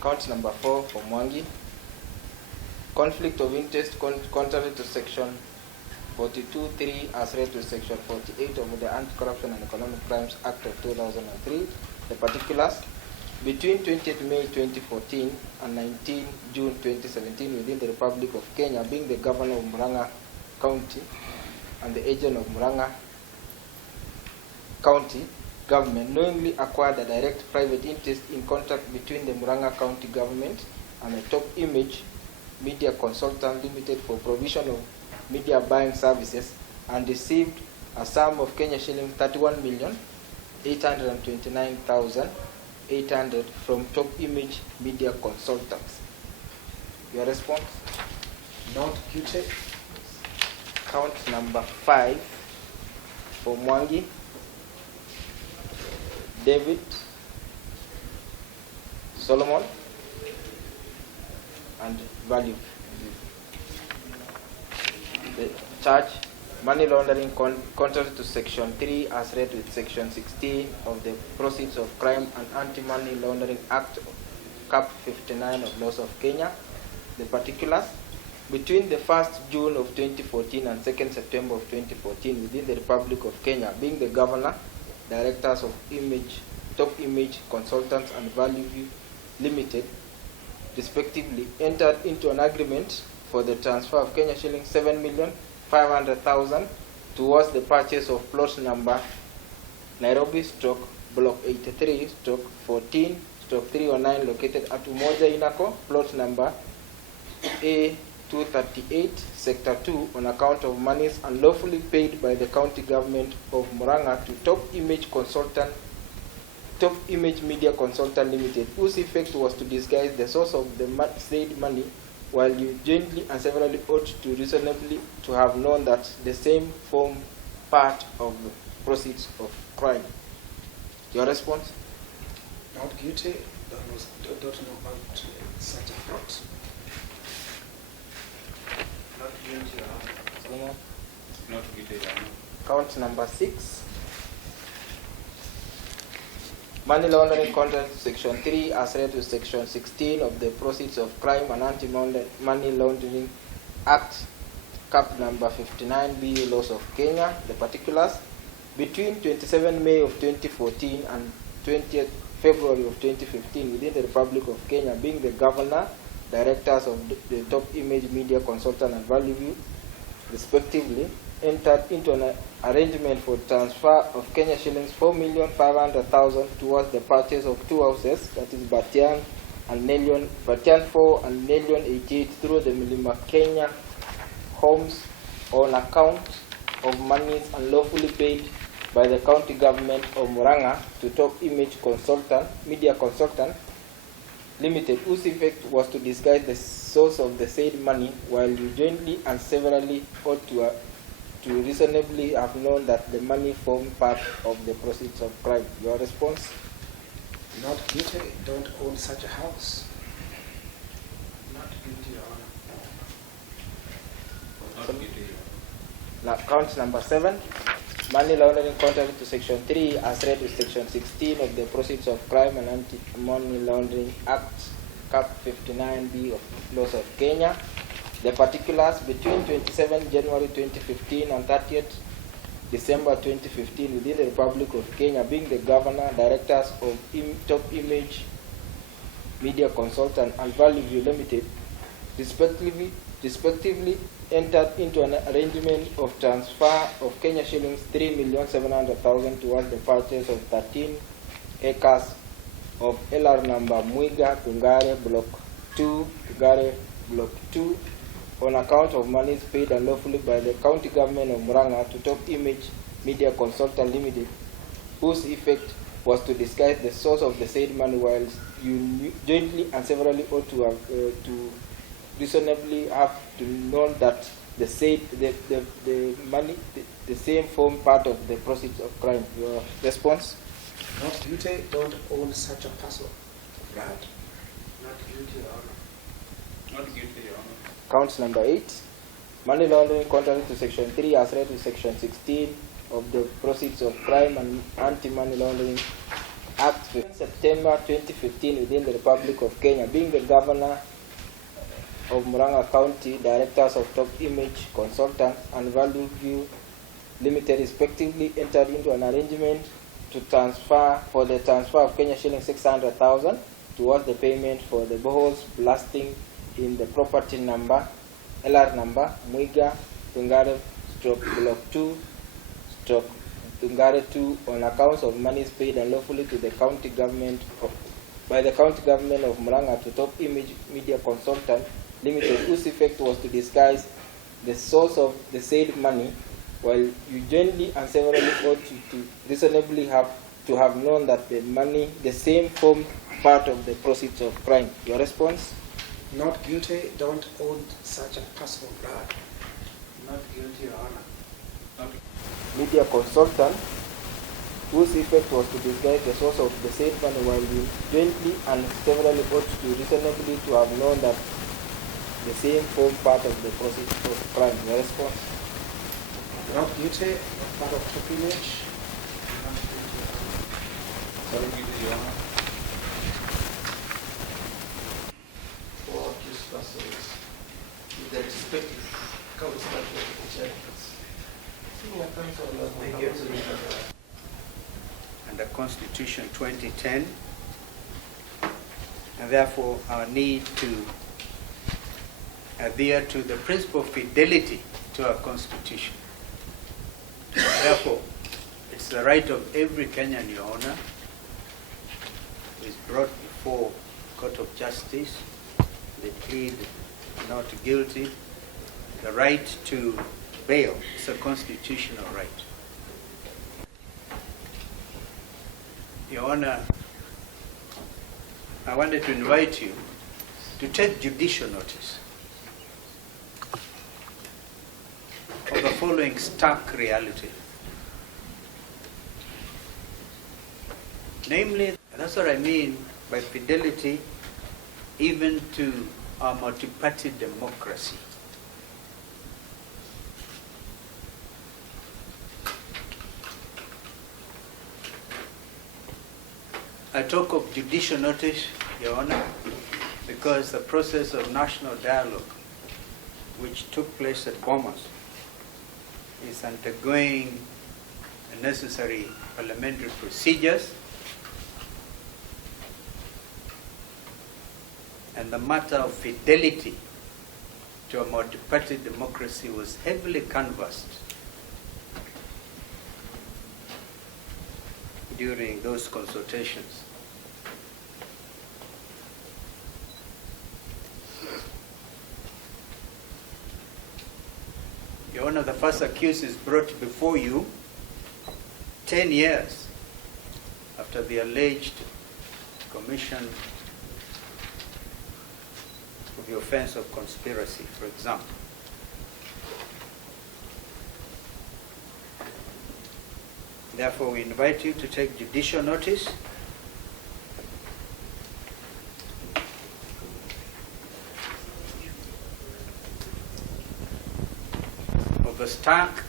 Count number 4 for Mwangi. Conflict of interest contrary to section 42(3) as read to section 48 of the Anti-Corruption and Economic Crimes Act of 2003. The particulars: between 20th May 2014 and 19 June 2017 within the Republic of Kenya, being the governor of Murang'a County and the agent of Murang'a County government knowingly acquired a direct private interest in contract between the Murang'a County government and the Top Image Media Consultant Limited for provision of media buying services, and received a sum of Kenya shillings 31,829,800 from Top Image Media Consultants. Your response? Not guilty. Count number 5 for Mwangi. David Solomon and value. The charge: money laundering contrary to section 3 as read with section 16 of the Proceeds of Crime and Anti-Money Laundering Act Cap 59 of Laws of Kenya. The particulars: between the 1st June of 2014 and 2nd September of 2014 within the Republic of Kenya, being the governor, directors of Top Image Consultants and Value Limited respectively entered into an agreement for the transfer of Kenya shillings 7,500,000 towards the purchase of plot number Nairobi block 83/14/309 located at Umoja Inako, plot number A238 sector 2 on account of monies unlawfully paid by the county government of Murang'a to Top Image Media Consultant Limited, whose effect was to disguise the source of the said money, while you jointly and severally ought to reasonably to have known that the same form part of the proceeds of crime. Your response? Not guilty. Don't know about such a fact. Not guilty. Solomon? Not guilty. Count number 6. Money laundering contrary to section 3 as read to section 16 of the Proceeds of Crime and Anti-Money Laundering Act Cap number 59B Laws of Kenya. The particulars: between 27 May of 2014 and 20th February of 2015 within the Republic of Kenya, being the governor, directors of the Top Image Media Consultant and Value respectively entered into an arrangement for transfer of Kenya shillings 4,500,000 towards the purchase of 2 houses, that is Batian 4 and Nelion 88, through the Milima Kenya Homes on account of monies unlawfully paid by the county government of Murang'a to Top Image Media Consultant Limited, whose effect was to disguise the source of the said money, while you jointly and severally ought to reasonably have known that the money formed part of the proceeds of crime. Your response? Not guilty. Don't own such a house. Not guilty, Your Honor. Not guilty. Now, count number 7. Money laundering contrary to section 3 as read with section 16 of the Proceeds of Crime and Anti-Money Laundering Act Cap 59B of Laws of Kenya. The particulars: between 27 January 2015 and 30th December 2015 within the Republic of Kenya, being the governor, directors of Top Image Media Consultant and Value Limited respectively entered into an arrangement of transfer of Kenya shillings 3,700,000 towards the purchase of 13 acres of LR number Mwiga Kungare block 2 on account of monies paid unlawfully by the county government of Murang'a to Top Image Media Consultant Limited, whose effect was to disguise the source of the said money, while you jointly and severally ought to have to reasonably have to know that the same form part of the proceeds of crime. Your response? Not guilty. Don't own such a parcel of land. Not guilty, Your Honor. Not guilty, Your Honor. Count number 8. Money laundering contrary to section 3 as read to section 16 of the Proceeds of Crime and Anti-Money Laundering Act 15 September 2015 within the Republic of Kenya, being the Governor of Murang'a County, Directors of Top Image Consultants and Value View Limited respectively entered into an arrangement to transfer of Kenya shilling 600,000 towards the payment for the boreholes blasting in the property number LR number Mwiga Tungare Block 2 Tungare 2 on accounts of monies paid unlawfully to the county government by the county government of Murang'a to Top Image Media Consultant Limited, whose effect was to disguise the source of the said money, while you jointly and severally ought to reasonably have known that the money, the same, formed part of the proceeds of crime. Your response? Not guilty, don't own such a personal blood. Not guilty, Your Honor. Not Media consultant, whose effect was to disguise the source of the said money, while you jointly and severally ought to reasonably to have known that the same formed part of the proceeds of crime. Your response? Not guilty, not part of top image. Not guilty, Your Honor. For accused persons with their respective counterparty Senior counsel. Under Constitution 2010, and therefore our need to adhere to the principle of fidelity to our Constitution. Therefore, it's the right of every Kenyan, Your Honor, who is brought before Court of Justice, they plead not guilty, the right to bail is a constitutional right. Your Honor, I wanted to invite you to take judicial notice of the following stark reality. Namely, that's what I mean by fidelity even to our multi-party democracy. I talk of judicial notice, Your Honor, because the process of national dialogue which took place at Bomas is undergoing the necessary parliamentary procedures, and the matter of fidelity to a multi-party democracy was heavily canvassed during those consultations. Your Honor, the first accused is brought before you 10 years after the alleged commission of the offense of conspiracy, for example. Therefore, we invite you to take judicial notice of the stark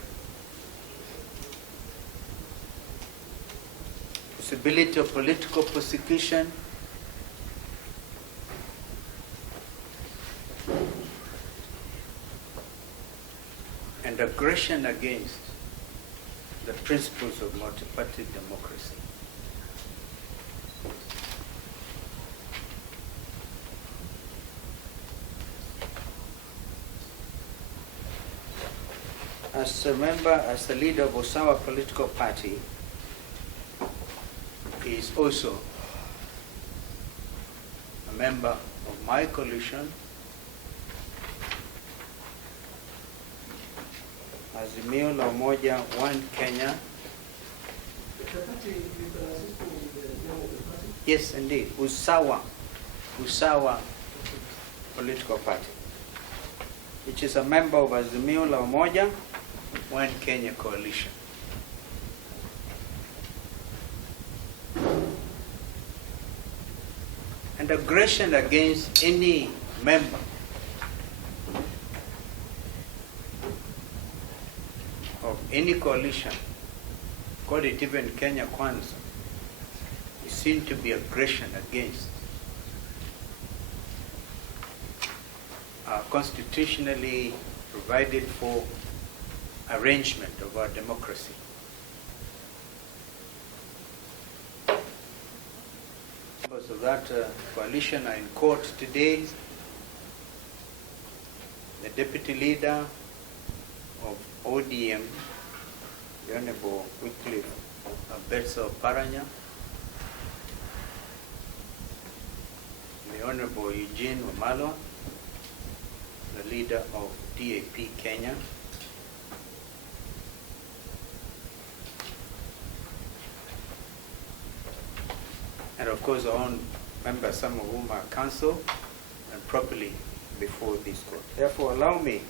possibility of political persecution and aggression against the principles of multi-party democracy. As a member, as the leader of Osawa political party, he is also a member of my coalition, Azimio la Umoja, One Kenya. Yes, indeed, Usawa political party, which is a member of Azimio la Umoja, One Kenya coalition. And aggression against any member of any coalition, call it even Kenya Kwanza, is seen to be aggression against our constitutionally provided for arrangement of our democracy. Members of that coalition are in court today. The deputy leader of ODM, the Honorable Wycliffe Paranya, the Honorable Eugene Wamalwa, the leader of DAP Kenya, and of course our own members, some of whom are counsel and properly before this court. Therefore, allow me,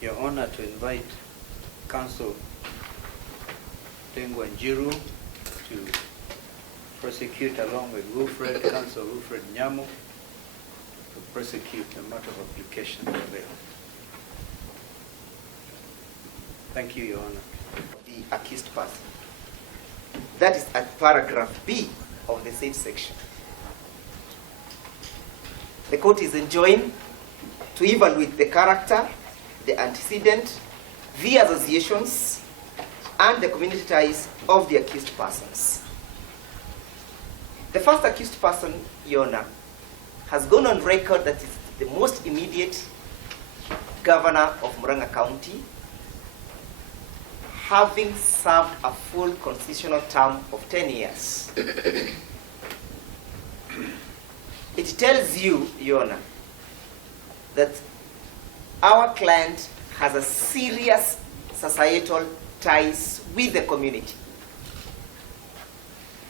Your Honor, to invite Counsel Tengwa Njiru to prosecute along with Counsel Wilfred Nyamu to prosecute the matter of application for bail. Thank you, Your Honor. The accused person. That is at paragraph B of the said section. The court is enjoined to evaluate the character, the antecedent, the associations, and the community ties of the accused persons. The first accused person, Your Honor, has gone on record that is the most immediate governor of Murang'a County, having served a full constitutional term of 10 years. It tells you, Your Honor, that our client has a serious societal ties with the community,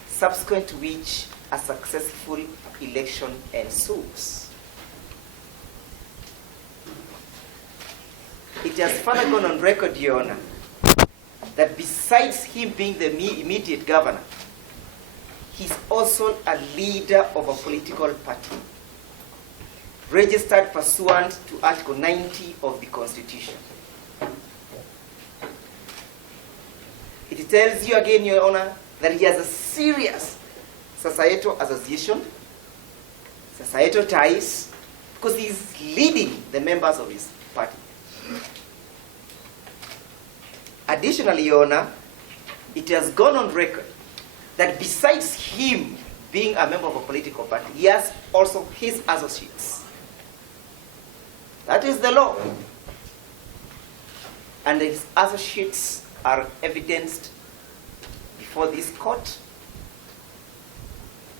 subsequent to which a successful election ensues. It has further gone on record, Your Honor, that besides him being the immediate governor, he's also a leader of a political party, registered pursuant to Article 90 of the Constitution. It tells you again, Your Honor, that he has a serious societal association, societal ties, because he's leading the members of his party. Additionally, Your Honor, it has gone on record that besides him being a member of a political party, he has also his associates. That is the law. And his associates are evidenced before this court.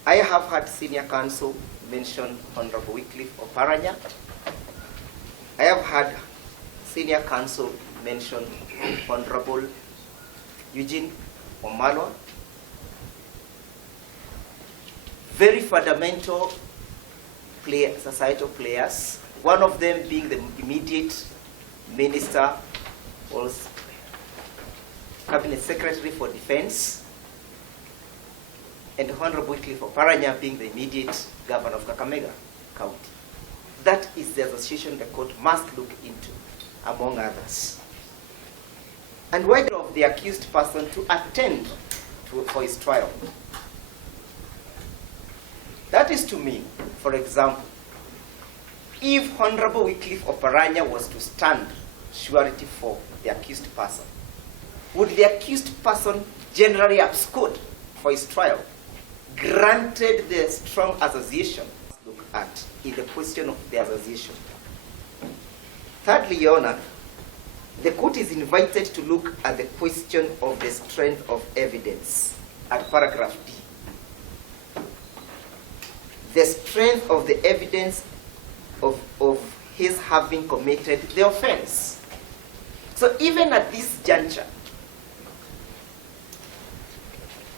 I have had senior counsel mention Honorable Wycliffe Paranya. I have had senior counsel mention Honorable Eugene Wamalwa. Very fundamental societal players, one of them being the immediate minister, was Cabinet Secretary for Defense, and Honorable Wycliffe Paranya being the immediate governor of Kakamega County. That is the association the court must look into, among others. And whether of the accused person to attend for his trial. That is to mean, for example, if Honorable Wycliffe Paranya was to stand surety for the accused person, would the accused person generally abscond for his trial, granted the strong association look at in the question of the association? Thirdly, Your Honor, the court is invited to look at the question of the strength of evidence at paragraph D. The strength of the evidence of his having committed the offense. So even at this juncture,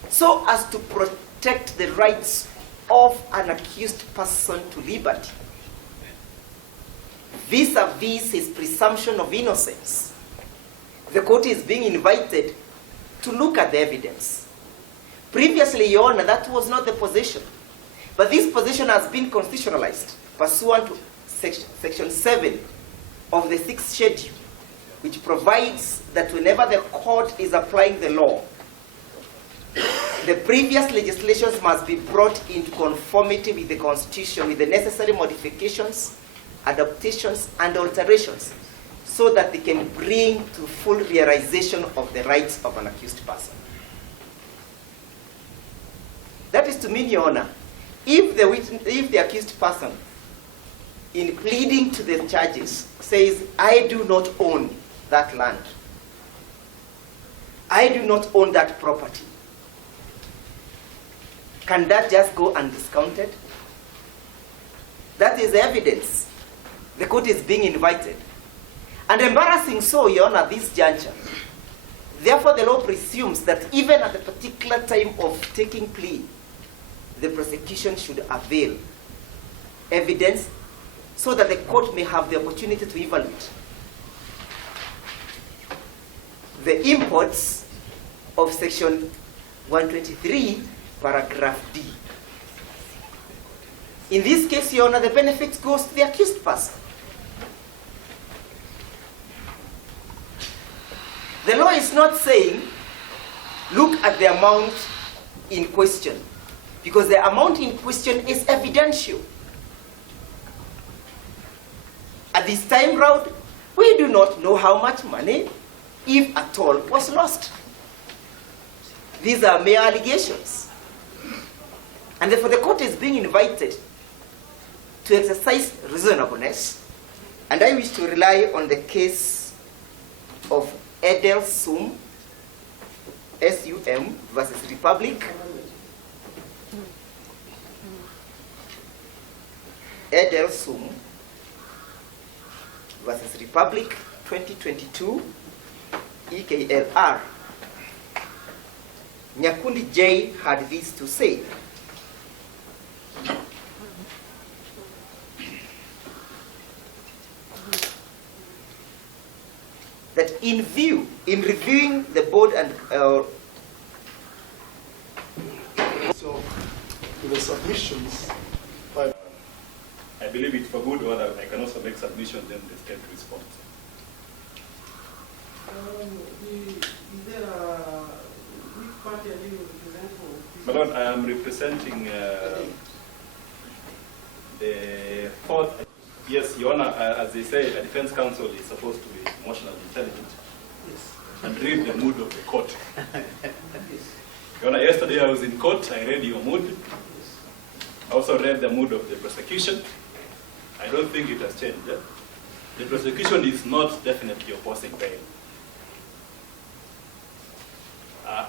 so as to protect the rights of an accused person to liberty, vis-a-vis his presumption of innocence, the court is being invited to look at the evidence. Previously, Your Honor, that was not the position. But this position has been constitutionalized pursuant to Section 7 of the 6th Schedule, which provides that whenever the court is applying the law, the previous legislations must be brought into conformity with the Constitution with the necessary modifications, adaptations, and alterations so that they can bring to full realization of the rights of an accused person. That is to mean, Your Honor, if the accused person, in pleading to the charges, says, I do not own that land, I do not own that property, can that just go undiscounted? That is evidence. The court is being invited. And embarrassing so, Your Honor, this juncture. Therefore, the law presumes that even at the particular time of taking plea, the prosecution should avail evidence so that the court may have the opportunity to evaluate the imports of Section 123, paragraph D. In this case, Your Honor, the benefit goes to the accused person. The law is not saying, look at the amount in question, because the amount in question is evidential. At this time round, we do not know how much money, if at all, was lost. These are mere allegations. And therefore the court is being invited to exercise reasonableness, and I wish to rely on the case of Edel Sum, S-U-M, versus Republic. Edel Sum versus Republic, 2022, EKLR. Nyakundi J had this to say. That in reviewing the board and So, the submissions, I believe it for good order. I can also make submissions, then the state responds. Is there which party are you representing? My Lord, I am representing the fourth. Yes, Your Honor, as they say, a defense counsel is supposed to be emotionally intelligent and read the mood of the court. Your Honor, yesterday I was in court, I read your mood. I also read the mood of the prosecution. I don't think it has changed. The prosecution is not definitely opposing bail.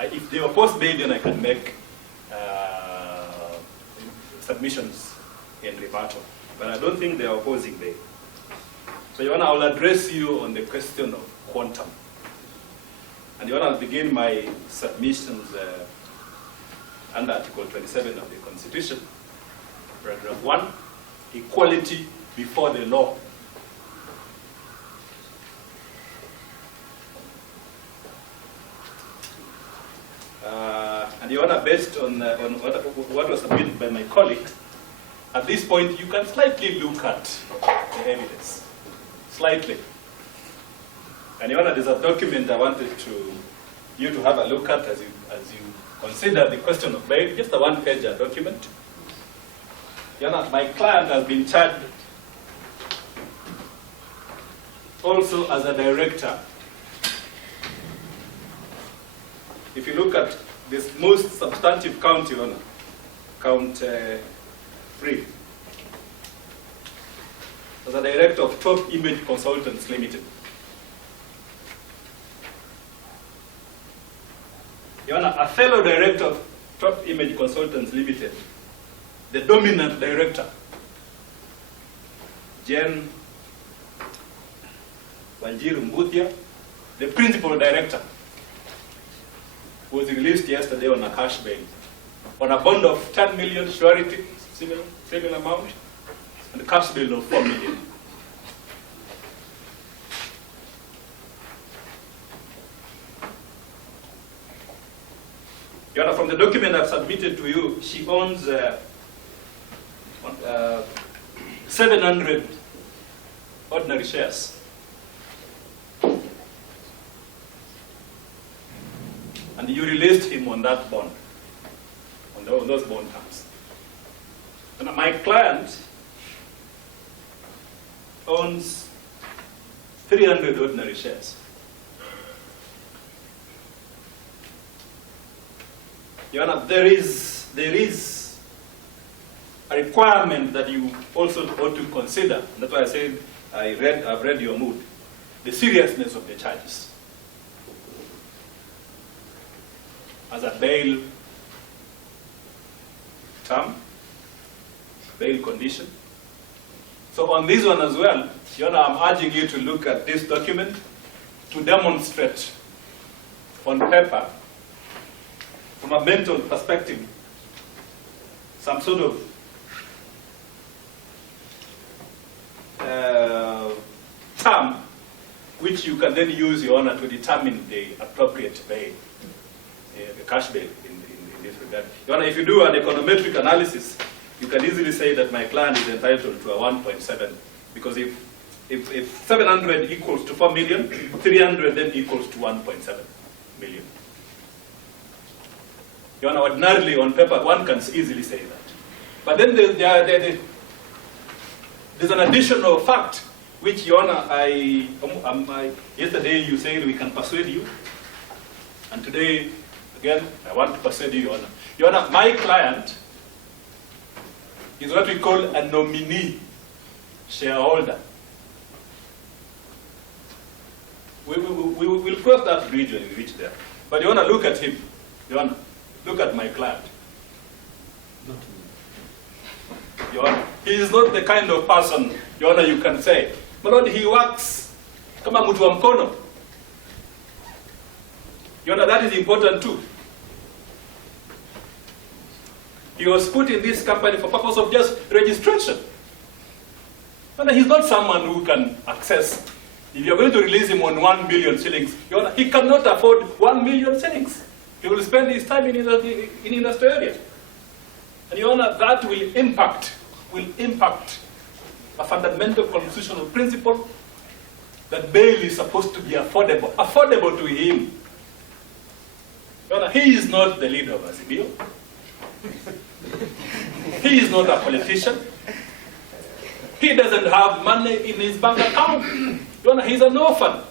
If they oppose bail, then I can make submissions in rebuttal. But I don't think they are opposing bail. So, Your Honor, I will address you on the question of quantum. And, Your Honor, I'll begin my submissions under Article 27 of the Constitution, Paragraph 1, equality before the law. And, Your Honor, based on what was submitted by my colleague, at this point, you can slightly look at the evidence. Slightly. And, Your Honor, there's a document I wanted you to have a look at as you consider the question of bail, just a one-pager document. Your Honor, my client has been charged also as a director. If you look at this most substantive count, Your Honor, count 3, as a director of Top Image Consultants Limited. Your Honor, a fellow director of Top Image Consultants Limited, the dominant director, Jen Wanjiru Mbuthia, the principal director, was released yesterday on a cash bail, on a bond of 10 million surety, similar amount, and a cash bail of 4 million. Your Honor, from the document I've submitted to you, she owns 700 ordinary shares. And and you released him on that bond, on those bond terms. And my client owns 300 ordinary shares. Your Honor, there is a requirement that you also ought to consider. That's why I said I've read your mood. The seriousness of the charges. As a bail term, bail condition. So on this one as well, Your Honor, I'm urging you to look at this document to demonstrate on paper, from a mental perspective, some sort of term which you can then use, Your Honor, to determine the appropriate bail, the cash bail in this regard. Your Honor, if you do an econometric analysis, you can easily say that my client is entitled to a 1.7, because if 700 equals to 4 million, 300 then equals to 1.7 million. Your Honor, ordinarily on paper, one can easily say that. But then there's an additional fact, which, Your Honor, yesterday you said we can persuade you, and today, again, I want to persuade you, Your Honor. Your Honor, my client is what we call a nominee shareholder. We will cross that bridge when we reach there. But Your Honor, look at him. Your Honor, look at my client. Your Honor, he is not the kind of person, Your Honor, you can say, my Lord, he works kama mtu wa mkono. Your Honor, that is important too. He was put in this company for purpose of just registration. Your Honor, he's not someone who can access. If you're going to release him on 1 million shillings, Your Honor, he cannot afford 1 million shillings. He will spend his time in industrial area. And Your Honor, that will impact a fundamental constitutional principle that bail is supposed to be affordable to him. Your Honor, he is not the leader of AZIBIO. He is not a politician. He doesn't have money in his bank account. Your Honor, he's an orphan.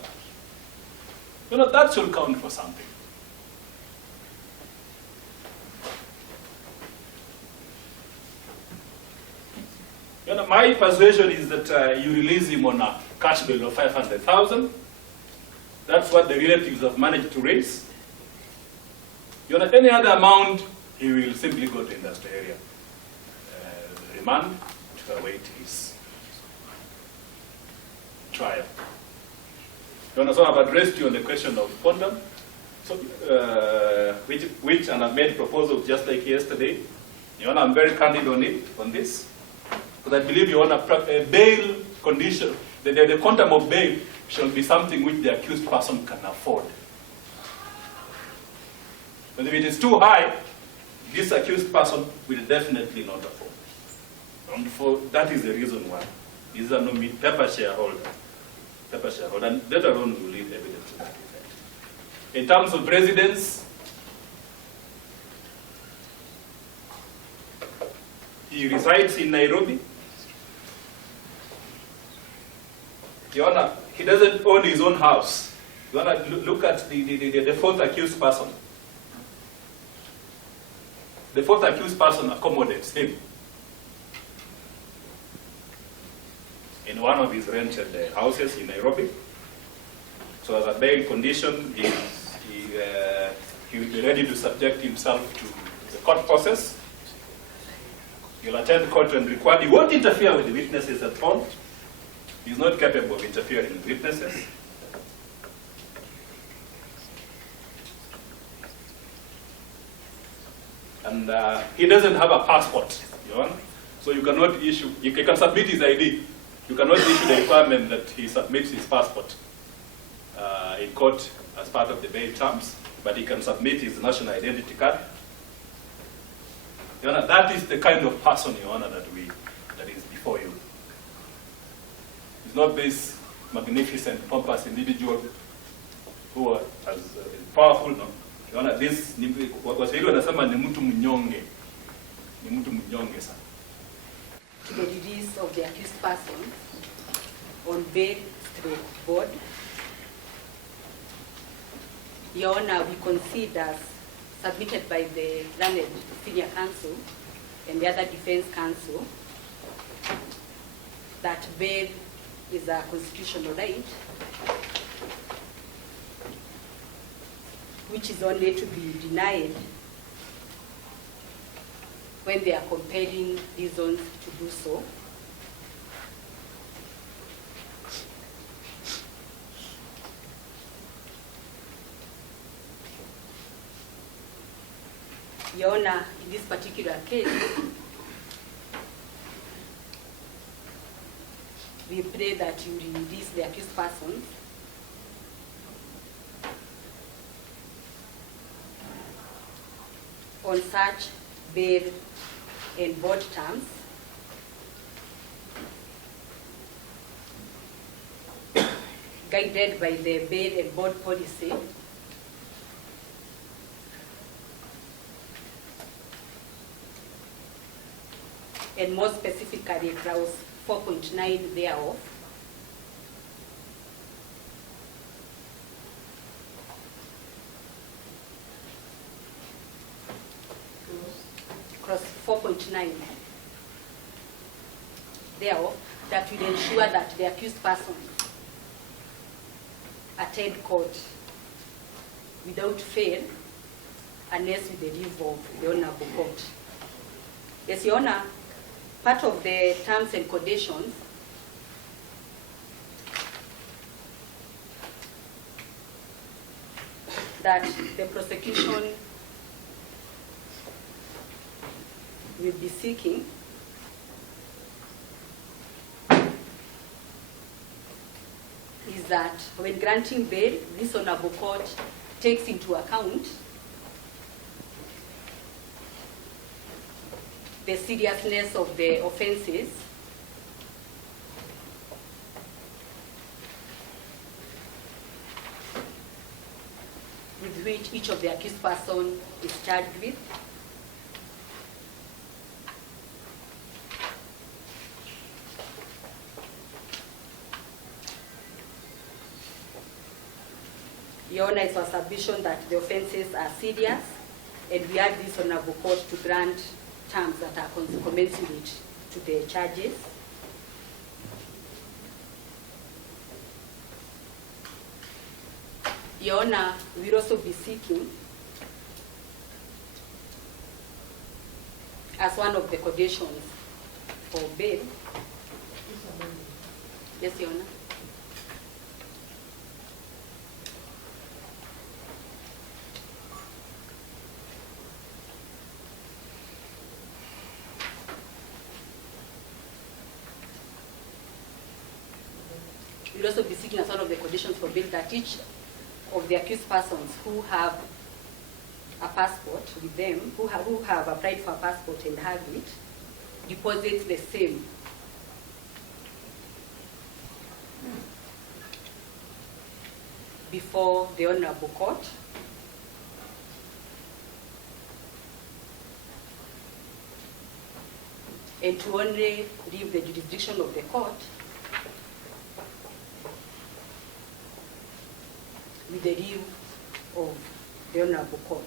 You know, that should count for something. You know, my persuasion is that you release him on a cash bill of 500,000. That's what the relatives have managed to raise. You know, any other amount, he will simply go to industrial area. Remand to await his trial. You know, so I've addressed you on the question of quantum, so, which and I've made proposals just like yesterday. You know, I'm very candid on this. Because I believe you want a bail condition, the quantum of bail shall be something which the accused person can afford. But if it is too high, this accused person will definitely not afford. And that is the reason why. These are no paper shareholder. And later on we will leave evidence to that effect. In terms of residence, he resides in Nairobi. Your Honor, he doesn't own his own house. Your Honor, look at the fourth accused person. The fourth accused person accommodates him in one of his rented houses in Nairobi. So as a bail condition, he will be ready to subject himself to the court process. He'll attend court and record. He won't interfere with the witnesses at all. He's not capable of interfering with witnesses. And he doesn't have a passport, Your Honor. So you cannot issue, he can submit his ID. You cannot issue the requirement that he submits his passport in court as part of the bail terms, but he can submit his national identity card. Your Honor, that is the kind of person, Your Honor, that is before you. It's not this magnificent, pompous individual who is powerful, no. Unaona, this ni Waswahili wanasema ni mtu mnyonge. Ni mtu mnyonge sana. To the release of the accused person on bail through board. Your Honor, we concede as submitted by the learned senior counsel and the other defense counsel that bail is a constitutional right which is only to be denied when there are compelling reasons to do so. Your Honor, in this particular case, we pray that you release the accused persons on such bail and board terms guided by the bail and board policy and more specifically clause 4.9 thereof, clause 4.9 thereof, that will ensure that the accused person attend court without fail unless with the leave of the honorable court. Yes, Your Honor, part of the terms and conditions that the prosecution will be seeking is that when granting bail, this honorable court takes into account the seriousness of the offenses with which each of the accused person is charged with. Your Honor, it's our submission that the offenses are serious, and we urge this honorable court to grant terms that are commensurate to the charges. Your Honor, we'll also be seeking, as one of the conditions for bail. Yes, Your Honor. We'll also be seeking as one of the conditions for bail that each of the accused persons who have a passport with them, who have applied for a passport and have it, deposits the same before the honorable court. And to only leave the jurisdiction of the court with the leave of the honorable court.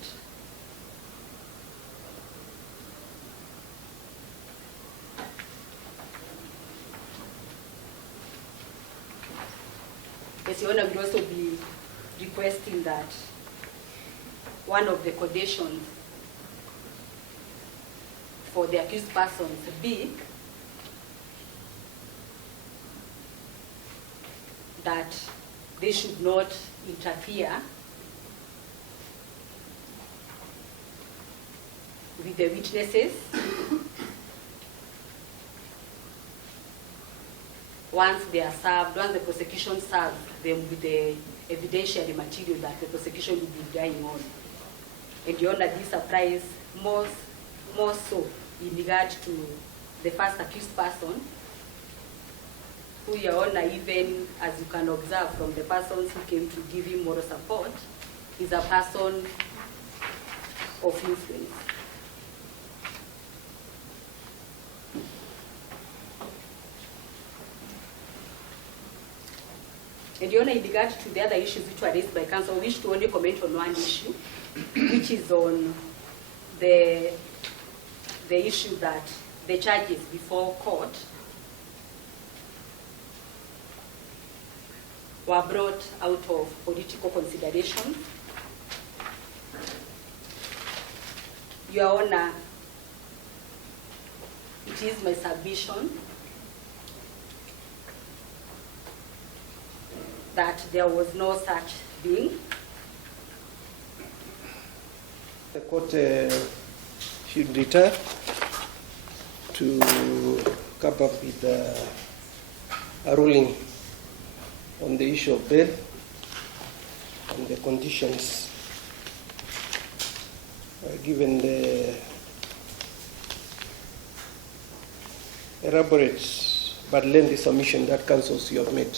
Yes, Your Honor, will also be requesting that one of the conditions for the accused persons be that they should not interfere with the witnesses once they are served, once the prosecution serves them with the evidentiary material that the prosecution will be relying on. And Your Honor, this applies more so in regard to the first accused person, who, Your Honor, even as you can observe from the persons who came to give him moral support, is a person of influence. And Your Honor, in regard to the other issues which were raised by counsel, I wish to only comment on one issue, which is on the issue that the charges before court were brought out of political consideration. Your Honor, it is my submission that there was no such thing. The court should return to come up with a ruling on the issue of bail and the conditions given the elaborate but lengthy submission that counsels you have made.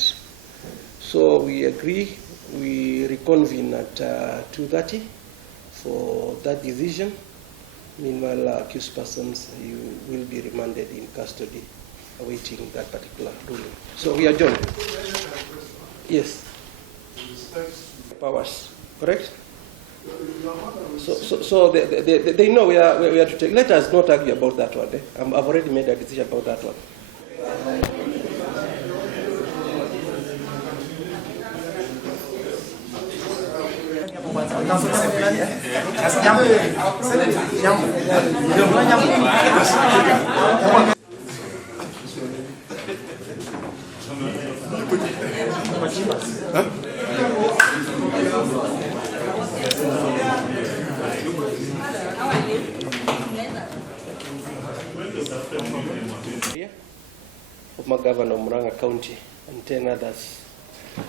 So we agree, we reconvene at 2:30 for that decision. Meanwhile, accused persons, you will be remanded in custody, awaiting that particular ruling. So we adjourn. Yes. Powers, correct? So they know we are to take. Let us not argue about that one. I've already made a decision about that one. Former Governor of Murang'a County and 10 others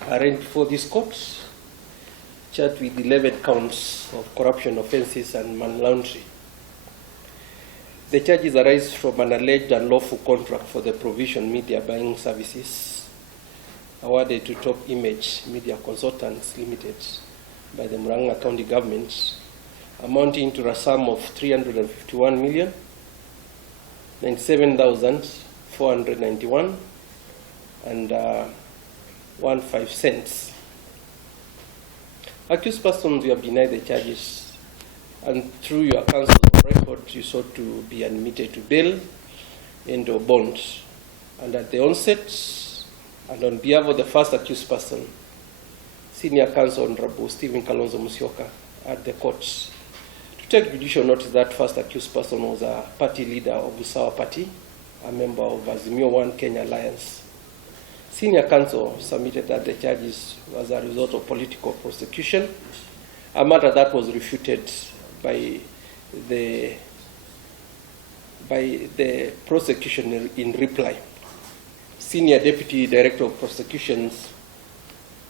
arraigned before this court, charged with 11 counts of corruption offences and money laundering. The charges arise from an alleged unlawful contract for the provision of media buying services awarded to Top Image Media Consultants Limited by the Murang'a County government, amounting to a sum of 351,097,491 and 15 cents. Accused persons, you have denied the charges, and through your counsel of record, you sought to be admitted to bail and/or bond. And at the onset, and on behalf of the first accused person, Senior Counsel Honorable Stephen Kalonzo Musyoka, at the court, to take judicial notice that first accused person was a party leader of the Usawa Party, a member of Azimio One Kenya Alliance. Senior counsel submitted that the charges was a result of political prosecution, a matter that was refuted by the prosecution in reply. Senior Deputy Director of Prosecutions,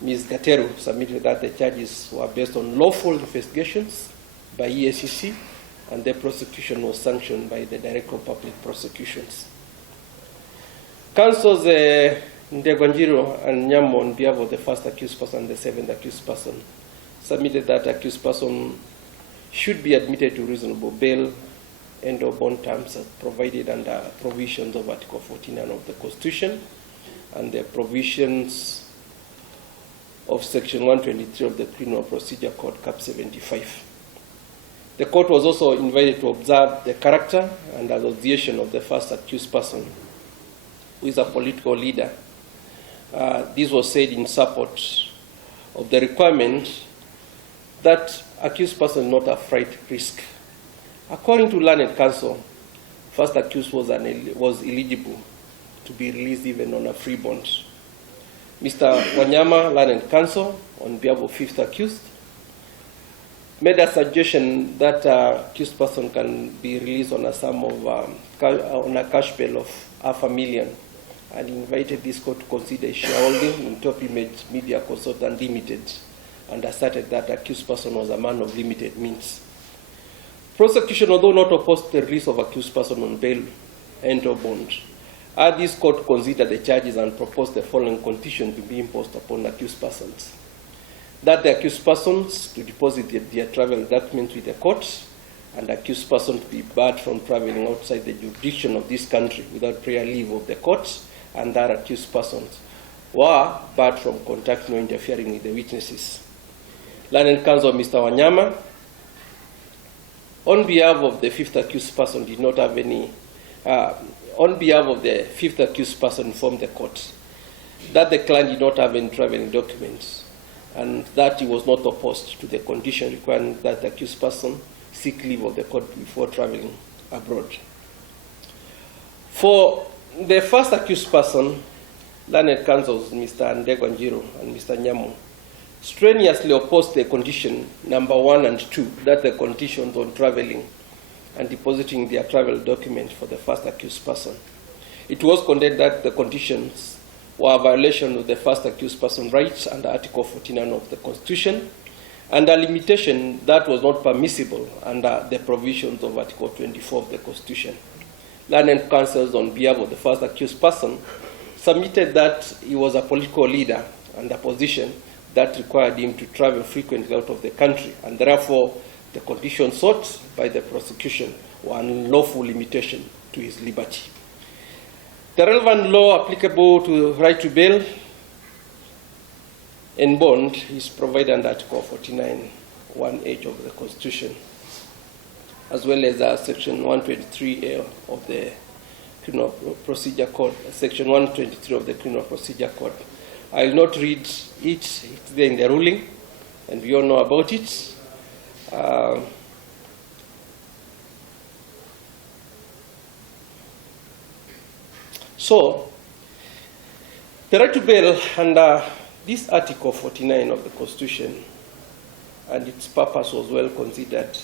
Ms. Gateru, submitted that the charges were based on lawful investigations by EACC, and the prosecution was sanctioned by the Director of Public Prosecutions. Counsels Ndegwanjiro and Nyamo, on behalf of the first accused person and the seventh accused person, submitted that accused person should be admitted to reasonable bail and/or bond terms as provided under provisions of Article 49 of the Constitution and the provisions of Section 123 of the Criminal Procedure Code, Cap 75. The court was also invited to observe the character and association of the first accused person, who is a political leader. This was said in support of the requirement that accused person not afraid risk. According to learned counsel, first accused was eligible to be released even on a free bond. Mr. Wanyama, learned counsel, on behalf of fifth accused, made a suggestion that accused person can be released on a sum of on a cash bail of $500,000, and invited this court to consider shareholding in Top Image Media Consultant Limited, and asserted that accused person was a man of limited means. Prosecution, although not opposed to the release of accused person on bail and/or bond, this court considered the charges and proposed the following condition to be imposed upon accused persons: that the accused persons to deposit their travel documents with the court and accused person to be barred from traveling outside the jurisdiction of this country without prior leave of the courts, and that accused persons were barred from contacting or interfering with the witnesses. Learned Counsel Mr. Wanyama, on behalf of the fifth accused person, did not have any, on behalf of the fifth accused person, informed the court that the client did not have any traveling documents and that he was not opposed to the condition requiring that the accused person seek leave of the court before traveling abroad. For the first accused person, learned counsels Mr. Ndegwanjiro and Mr. Nyamu strenuously opposed the condition number 1 and 2, that the conditions on traveling and depositing their travel documents for the first accused person. It was contended that the conditions were a violation of the first accused person rights under Article 49 of the Constitution, and a limitation that was not permissible under the provisions of Article 24 of the Constitution. Learned counsels on behalf of the first accused person submitted that he was a political leader and a position that required him to travel frequently out of the country, and therefore the conditions sought by the prosecution were an unlawful limitation to his liberty. The relevant law applicable to right to bail and bond is provided under Article 49, 1H of the Constitution, as well as Section 123A of the Criminal Procedure Code, Section 123 of the Criminal Procedure Code. I will not read it, it's there in the ruling, and we all know about it. So, the right to bail under this Article 49 of the Constitution and its purpose was well considered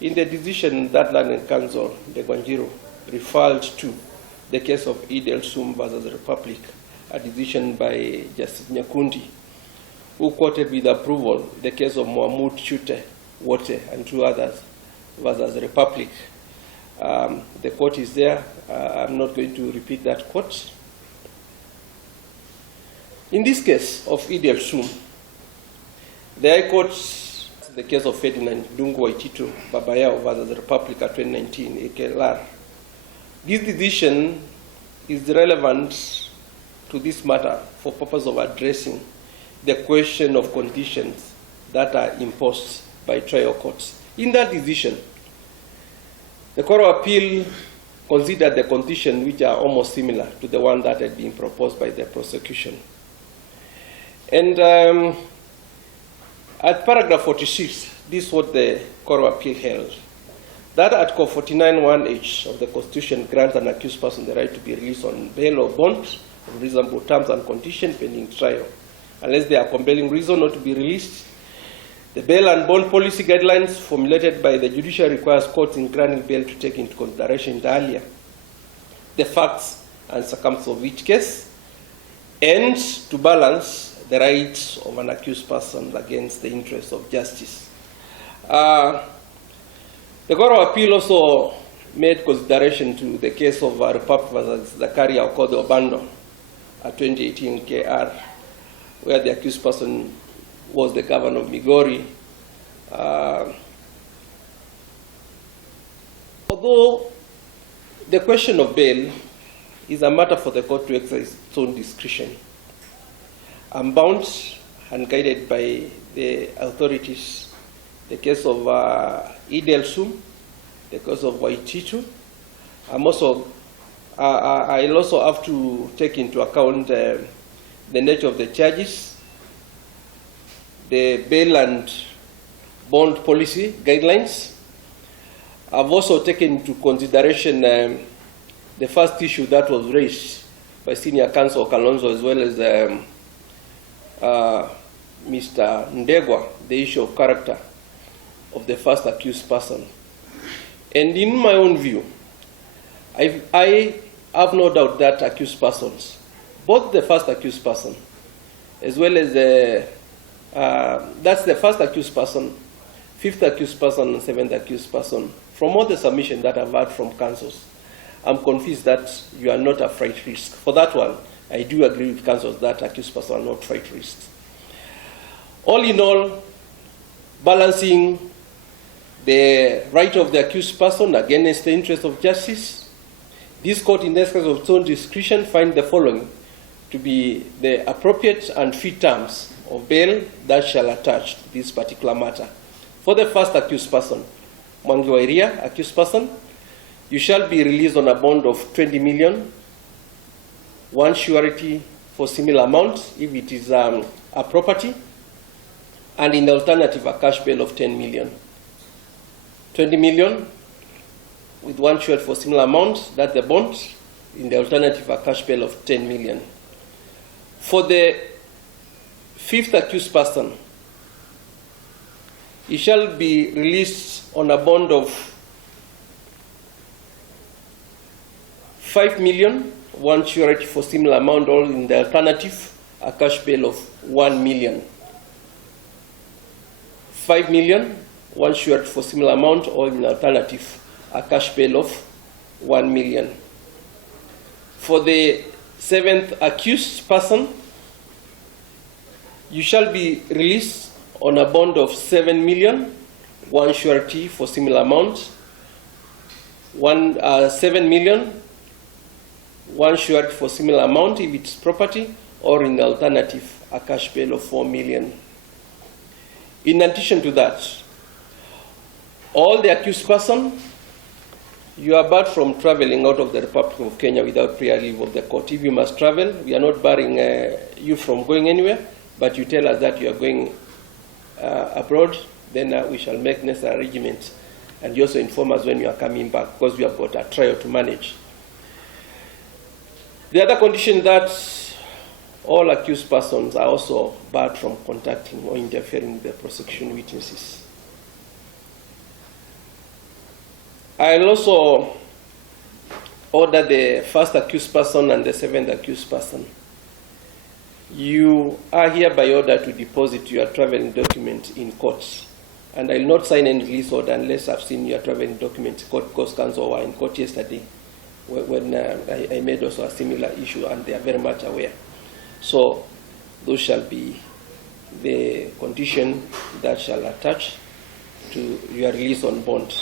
in the decision that Learned Counsel Ndegwanjiro referred to the case of Idel Sum versus the Republic, a decision by Justice Nyakundi, who quoted with approval the case of Mohamud Chute, Wote, and 2 others versus the Republic. The quote is there. I'm not going to repeat that quote. In this case of Idel Sum, the High Court, the case of Ferdinand Dungu Waititu Babayao versus the Republic of 2019, AKLR. This decision is relevant to this matter for purpose of addressing the question of conditions that are imposed by trial courts. In that decision, the Court of Appeal considered the conditions which are almost similar to the one that had been proposed by the prosecution. And at paragraph 46, this is what the Court of Appeal held. That Article 49(1)H of the Constitution grants an accused person the right to be released on bail or bond on reasonable terms and conditions pending trial, unless there are compelling reason not to be released. The bail and bond policy guidelines formulated by the judiciary requires courts in granting bail to take into consideration earlier the facts and circumstances of each case, and to balance the rights of an accused person against the interests of justice. The Court of Appeal also made consideration to the case of Republic versus Zakaria Okodo Obando, a 2018 KR, where the accused person was the governor of Migori. Although the question of bail is a matter for the court to exercise its own discretion, I'm bound and guided by the authorities. The case of Idel Sum, the case of Waititu. I'll also have to take into account the nature of the charges, the bail and bond policy guidelines. I've also taken into consideration the first issue that was raised by Senior Counsel Kalonzo, as well as Mr. Ndegwa, the issue of character of the first accused person. And in my own view, I have no doubt that accused persons, both the first accused person, as well as that's the first accused person, fifth accused person, and seventh accused person, from all the submissions that I've had from counsels, I'm convinced that you are not a flight risk. For that one, I do agree with counsels that accused persons are not flight risks. All in all, balancing the right of the accused person against the interest of justice. This court, in the exercise of its own discretion, find the following to be the appropriate and fit terms of bail that shall attach to this particular matter. For the first accused person, Mwangi Wairia, accused person, you shall be released on a bond of 20 million, one surety for similar amount if it is a property, and in the alternative, a cash bail of 10 million. 20 million with one surety for similar amount, that's the bond. In the alternative, a cash bail of 10 million. For the fifth accused person, he shall be released on a bond of 5 million, one surety for similar amount, or in the alternative, a cash bail of 1 million. 5 million, one surety for similar amount, or in the alternative, a cash bail of 1 million. For the seventh accused person, you shall be released on a bond of 7 million, one surety for similar amount, 7 million, one surety for similar amount if it's property, or in the alternative, a cash bail of 4 million. In addition to that, all the accused person, you are barred from traveling out of the Republic of Kenya without prior leave of the court. If you must travel, we are not barring you from going anywhere, but you tell us that you are going abroad, then we shall make necessary arrangements. And you also inform us when you are coming back, because we have got a trial to manage. The other condition that all accused persons are also barred from contacting or interfering with the prosecution witnesses. I'll also order the first accused person and the seventh accused person. You are hereby ordered to deposit your traveling document in court. And I will not sign any release order unless I've seen your traveling documents in court, because counsel were in court yesterday when I made also a similar issue, and they are very much aware. So those shall be the condition that shall attach to your release on bond.